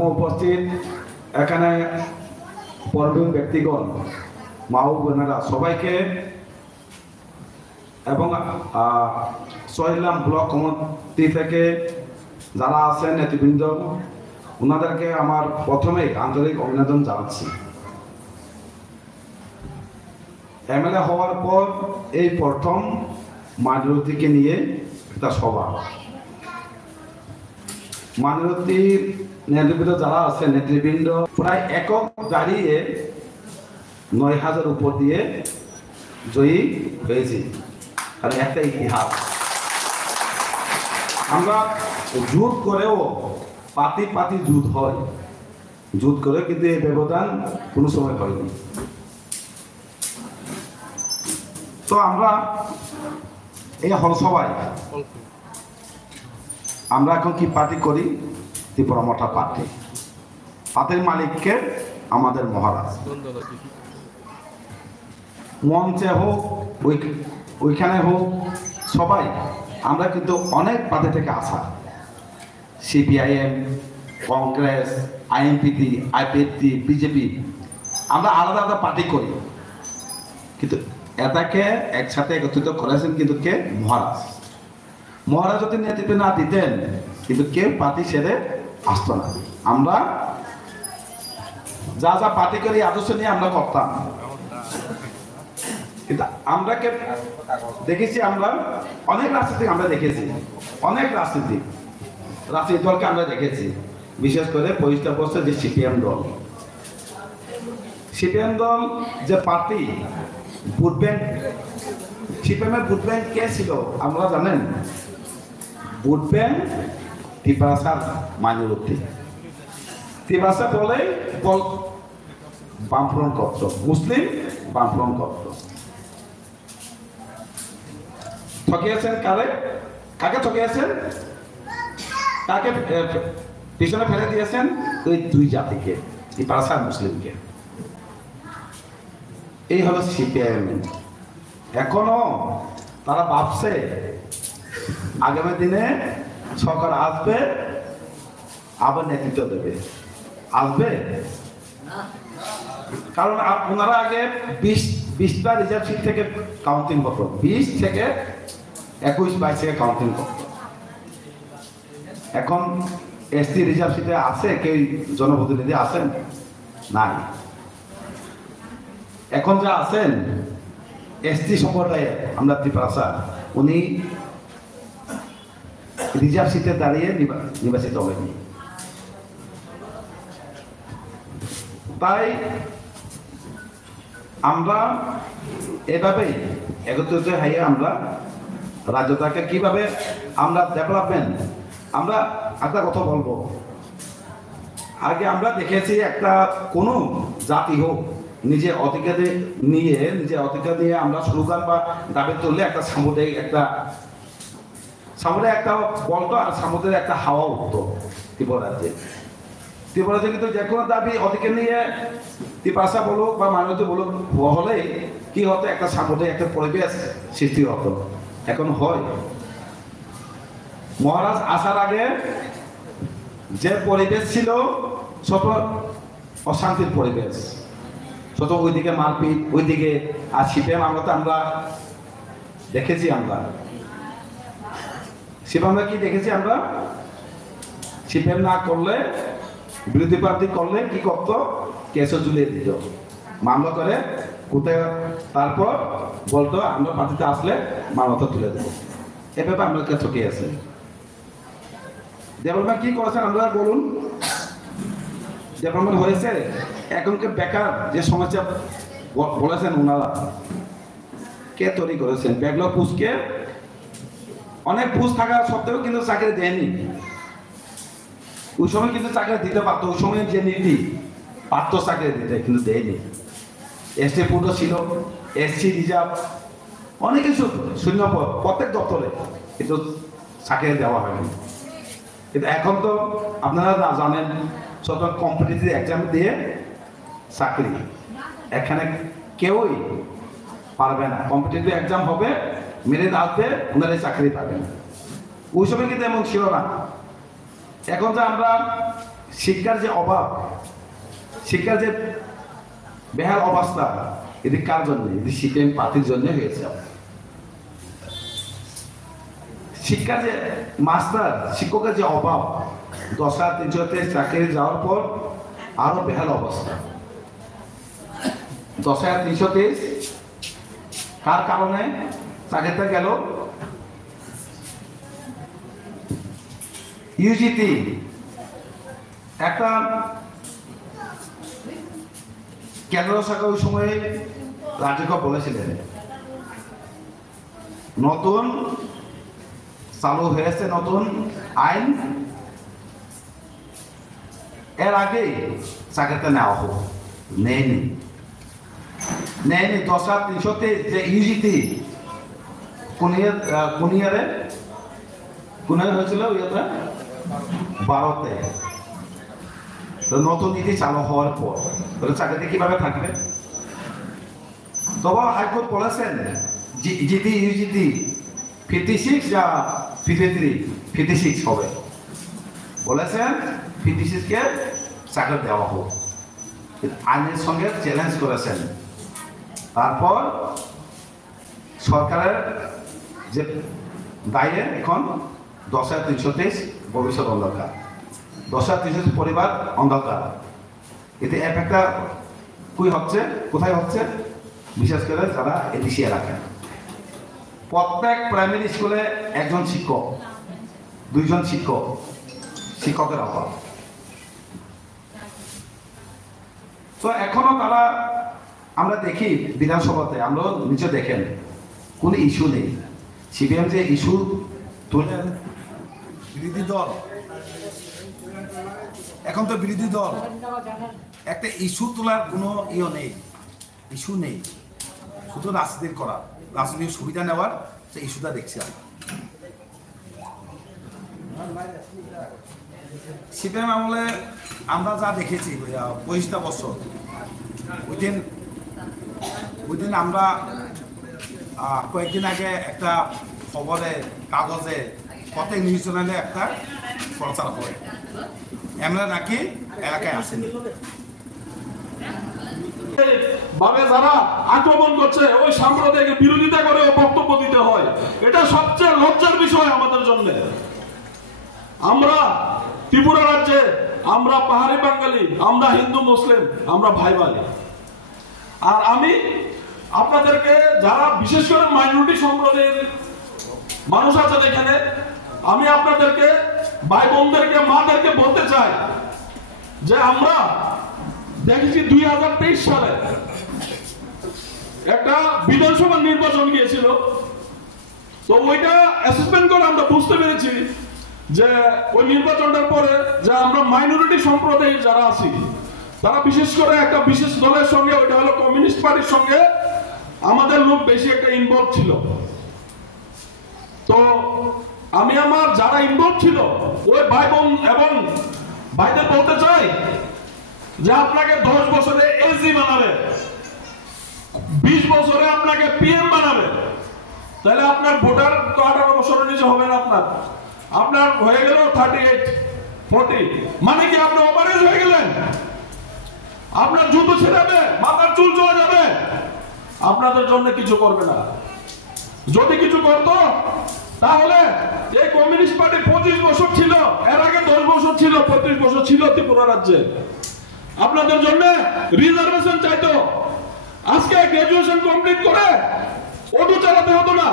এবং উপস্থিত এখানে পরবীন ব্যক্তিগণ, মা ও বোনেরা সবাইকে এবং সহিলাম ব্লক কমিটি থেকে যারা আছেন নেতৃবৃন্দ, ওনাদেরকে আমার প্রথমেই আন্তরিক অভিনন্দন জানাচ্ছি। এমএলএ হওয়ার পর এই প্রথম মাইনরিটিকে নিয়ে একটা সভা। মাইনরিটির নেতৃবৃন্দ যারা আছে নেতৃবৃন্দ প্রায় একক দাঁড়িয়ে ৯,০০০ উপর দিয়ে জয়ী হয়েছি। আর একটা ইতিহাস, আমরা যুদ্ধ করেও পাতি যুদ্ধ হয়, যুদ্ধ করে কিন্তু এই ব্যবধান কোনো সময় হয়নি। তো আমরা এই হলসভায় আমরা এখন কি পার্টি করি? ত্রিপুরা মঠা পার্টি। পার্টির মালিককে আমাদের মহারাজ। মঞ্চে হোক ওইখানে হোক সবাই আমরা কিন্তু অনেক পার্টি থেকে আসা, CPIM, Congress, INPT, IPFT, BJP, আমরা আলাদা আলাদা পার্টি করি, কিন্তু এটাকে একসাথে একত্রিত করেছেন কিন্তু কে? মহারাজ। মহারাজ যদি নেতৃত্ব না দিতেন কিন্তু কেউ পার্টি ছেড়ে আসতো না। আমরা যা যা পার্টি করি আদর্শ নিয়ে আমরা করতাম, কিন্তু আমরা দেখেছি, আমরা অনেক রাজনীতি আমরা দেখেছি, অনেক রাজনীতি দলকে আমরা দেখেছি, বিশেষ করে পরিষ্কার করছে যে সিপিএম দল। সিপিএম দল যে পার্টি, ভোট ব্যাংক, সিপিএমের ভোট ব্যাংক কে ছিল আপনারা জানেন? ভোট ব্যাংক ত্রিপুরাসার মাইনরিটি। ত্রিপুরাসা বলে বামফ্রন্ট করত, মুসলিম বামফ্রন্ট করত। ঠকিয়েছেন কাকে ঠকিয়েছেন? কাকে পিছনে ফেলে দিয়েছেন? ওই দুই জাতিকে, ত্রিপুরাসার মুসলিমকে। এই হলো সিপিআইএম। এখনো তারা ভাবছে আগামী দিনে সরকার আসবে, আবার নেতৃত্ব দেবে, আসবে। কারণ ওনারা আগে 20টা রিজার্ভ সিট থেকে কাউন্টিং করতো, 20 থেকে 21-22 থেকে কাউন্টিং করতো। এখন এসটি রিজার্ভ সিটে আছে কেউ জনপ্রতিনিধি আছেন? নাই। এখন যা আছেন এসটি সম্প্রদায়ে, আমরা ত্রিপুরাসা, উনি রিজার্ভ সিটে দাঁড়িয়ে নির্বাচিত হয়নি। তাই আমরা এভাবেই একত্রিত হয়ে আমরা রাজ্যটাকে কিভাবে আমরা ডেভেলপমেন্ট, আমরা একটা কথা বলবো, আগে আমরা দেখেছি একটা কোনো জাতি হোক নিজে অধিকার নিয়ে আমরা স্লোগান বা দাবি তুললে একটা সামুদায়িক একটা বলতো, আর সামুদ্রের একটা হাওয়া উঠতো ত্রিপুরাতে। কিন্তু যে কোনো দাবি অধিকার নিয়ে ত্রিপুরা বলুক বা মাইনরিটি বলুক হলে কি হতো? একটা সামুদায়িক একটা পরিবেশ সৃষ্টি হতো। এখন হয়, মহারাজ আসার আগে যে পরিবেশ ছিল শত অশান্তির পরিবেশ, শত ওইদিকে মারপিট, ওইদিকে। আর সিপিএম আমরা দেখেছি, সিপিএম কি দেখেছি আমরা? সিপিএম না করলে, বিরোধী প্রার্থী করলে কি করতো? কেসও ঝুলিয়ে দিত, মামলা করে কোথায়, তারপর বলতো আমরা পার্টিতে আসলে মামলা তুলে দেবো। এভাবে আমাদেরকে ঠকিয়েছে। ডেভেলপমেন্ট কি করেছেন আপনারা বলুন? ডেভেলপমেন্ট হয়েছে? এখনকে বেকার যে সমস্যা বলেছেন ওনারা, কে তৈরি করেছেন? ব্যাকলগ পুষকে, অনেক পুষ থাকা সত্ত্বেও কিন্তু চাকরি দেয়নি। ওই সময় কিন্তু চাকরি দিতে পারতো, ওই সময় যে নীতি পারতো চাকরি দিতে, কিন্তু দেয়নি। এসটি পুরো ছিল, এসসি রিজার্ভ, অনেক কিছু শূন্যপদ প্রত্যেক দপ্তরে, কিন্তু চাকরি দেওয়া হয়নি। কিন্তু এখন তো আপনারা জানেন, সব কম্পিটিটিভ এক্সাম দিয়ে চাকরি, এখানে কেউই পারবে না। কম্পিটিটিভ এক্সাম হবে, মেরিট আসবে, ওনারা চাকরি পাবেন। ওই সময় কিন্তু এমন ছিল না। এখন যে আমরা শিক্ষার যে অভাব, শিক্ষার যে বেহাল অবস্থা, এটি কার জন্য? এটি সিপিএম পার্টির জন্য হয়েছে। শিক্ষার যে মাস্টার, শিক্ষকের যে অভাব, 10,323 চাকরি যাওয়ার পর আরো বেহাল অবস্থা। 10,323 কার কারণে চাকরিটা গেল? ইউজিটি একটা কেন্দ্র সরকার ওই সময়ে রাজ্যকে বলেছিলেন নতুন চালু হয়েছে নতুন আইন, এর আগে চাকরিতে নেওয়া হোক, নেয়নি। 10,323 যে ইউজিটি কোন ইয়ারে হয়েছিল? 12-তে। নতুন নীতি চালু হওয়ার পর চাকরিতে কিভাবে থাকবে? তবে হাইকোর্ট বলেছেন জিটি ইউজিটি 56 যা 56 হবে, বলেছেন 56-কে চাকরি দেওয়া হোক, আইনের সঙ্গে চ্যালেঞ্জ করেছেন। তারপর সরকারের যে দায়ে এখন 10,323 ভবিষ্যৎ অন্ধকার, 10,323 পরিবার অন্ধকার। এতে এফেক্টটা কোথায় হচ্ছে? বিশেষ করে যারা এডিসি এলাকায়। প্রত্যেক প্রাইমারি স্কুলে একজন শিক্ষক, 2জন শিক্ষকের অভাব। তো এখনো তারা, আমরা দেখি বিধানসভাতে, আমরা নিচে দেখেন কোন ইস্যু নেই। সিপিএম যে ইস্যু তুলে, বিরোধী দল এখন তো বিরোধী দল, একটা ইস্যু তোলার কোনো ইস্যু নেই, শুধু রাজনীতি করা, রাজনীতির সুবিধা নেওয়ার সে ইস্যুটা দেখছি। সিপিএম আমলে আমরা যা দেখেছি 25টা বছর, ওই দিন আমরা কয়েকদিন আগে একটা খবরে কাগজে প্রত্যেক নিউজ চ্যানেলে একটা প্রচার হয়, এমএলএ নাকি এলাকায় আসেনি। ভাবে যারা আক্রমণ করছে ওই সাম্প্রদায়িক বিরোধিতা করে বক্তব্য দিতে হয়, এটা সবচেয়ে লজ্জার বিষয় আমাদের জন্য। আমরা ত্রিপুরা রাজ্যে, আমরা পাহাড়ি বাঙালি, আমরা হিন্দু মুসলিম, আমরা ভাই ভাই। আর আমি আপনাদেরকে, যারা বিশেষ করে মাইনরিটি সম্প্রদায়ের মানুষ আছেন এখানে, আমি আপনাদেরকে, ভাই বোনদেরকে, মাদেরকে বলতে চাই যে আমরা দেখেছি 2023 সালে একটা বিধানসভা নির্বাচন গিয়েছিল। তো ওইটা অ্যাসেসমেন্ট করে আমরা বুঝতে পেরেছি যে ওই নির্বাচনটার পরে যে আমরা মাইনরিটি সম্প্রদায়ের যারা আছি, তারা বিশেষ করে একটা বিশেষ দলের সঙ্গে, ওইটা হলো কমিউনিস্ট পার্টির সঙ্গে আমাদের লোক বেশি একটা ইনভলভ ছিল। তো আমি আমার যারা ইনভলভ ছিল ওই ভাই বোন এবং ভাইদের বলতে চাই যে আপনাকে 10 বছরে এসি বানাবে, 20 বছরে আপনাকে পিএম বানাবে, তাহলে আপনার ভোটার তো 18 বছরের নিচে হবে না। আপনার হয়ে গেল 38, 40, মানে কি আপনি ওভারেজ হয়ে গেলেন? আপনার জুতো ছেড়াবে, মাথার চুল চলে যাবে, আপনাদের জন্য কিছু করবে না। যদি কিছু করতো তাহলে এই কমিউনিস্ট পার্টি 25 বছর ছিল, এর আগে 10 বছর ছিল, 35 বছর ছিল ত্রিপুরা রাজ্যে, আপনাদের জন্য রিজার্ভেশন চাইতো। আজকে গ্রাজুয়েশন কমপ্লিট করে অটো চালাতে হতো না।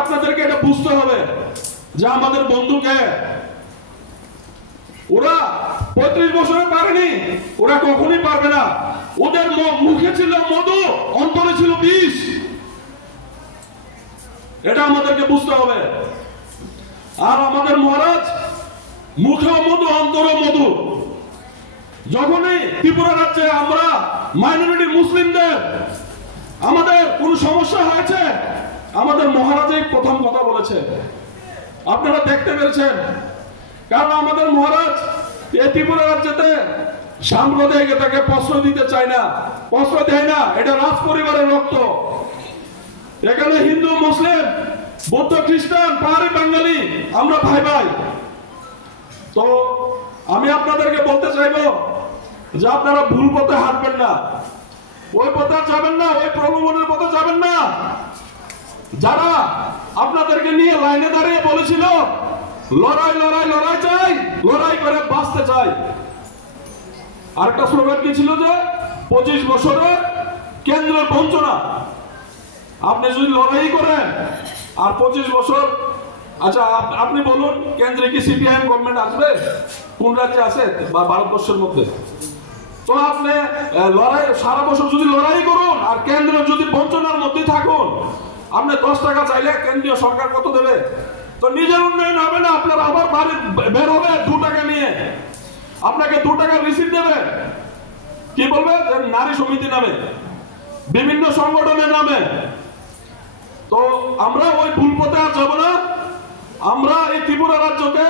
আপনাদেরকে এটা বুঝতে হবে যে আমাদের বন্ধুকে ওরা 35 বছরে পারেনি, ওরা কখনই পারবে না। ওদের মুখে ছিল মধু, অন্তরে ছিল বিষ, এটা আমাদেরকে বুঝতে হবে। আর আমাদের মহারাজ মুখেও মধু, অন্তরেও মধু। যখনই ত্রিপুরা রাজ্যে আমরা মাইনরিটি মুসলিমদের আমাদের কোন সমস্যা হয়েছে, আমাদের মহারাজই প্রথম কথা বলেছে। আপনারা দেখতে পেরেছেন, কারণ আমাদের মহারাজ এই ত্রিপুরা রাজ্যেতে সাম্প্রদায়িকতাকে প্রশ্রয় দিতে চায় না, প্রশ্রয় দেয় না। এটা রাজ পরিবারের রক্ত। এখানে হিন্দু, মুসলিম, বৌদ্ধ, খ্রিস্টান, পাহাড়ি বাঙালি, আমরা ভাই ভাই। তো আমি আপনাদেরকে বলতে চাইবো যে আপনারা ভুল পথে হাঁটবেন না, ওই পথে যাবেন না, ওই প্রলোভনের পথে যাবেন না। যারা আপনাদেরকে নিয়ে লাইনে দাঁড়িয়ে বলেছিল লড়াই লড়াই লড়াই চাই, লড়াই করে বাঁচতে চাই, আরেকটা স্লোগান কি ছিল যে 25 বছরে কেন্দ্রের বঞ্চনা। আপনি যদি লড়াই করেন আর 25 বছর, আচ্ছা আপনি বলুন কেন্দ্রে কি সিপিআইএম গভর্নমেন্ট আসবে? কোন রাজ্যে আছে বা ভারতবর্ষের মধ্যে? তো আপনি লড়াই সারা বছর যদি লড়াই করুন আর কেন্দ্রের যদি বঞ্চনার মধ্যে থাকুন, আপনি 10 টাকা চাইলে কেন্দ্রীয় সরকার কত দেবে? তো নিজের উন্নয়ন হবে না, আপনার আবার বাড়ি বের হবে 2 টাকা নিয়ে, আপনাকে 2 টাকার রিসিপ্ট দেবে, কি বলবে? নারী সমিতি নামে, বিভিন্ন সংগঠনের নামে। তো আমরা ওই ভুল পথে আর যাব না। আমরা এই ত্রিপুরা রাজ্যকে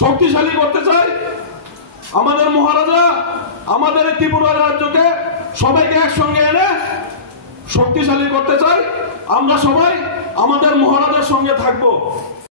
শক্তিশালী করতে চাই। আমাদের মহারাজা আমাদের এই ত্রিপুরা রাজ্যকে সবাইকে একসঙ্গে এনে শক্তিশালী করতে চাই। আমরা সবাই আমাদের মহারাজার সঙ্গে থাকবো।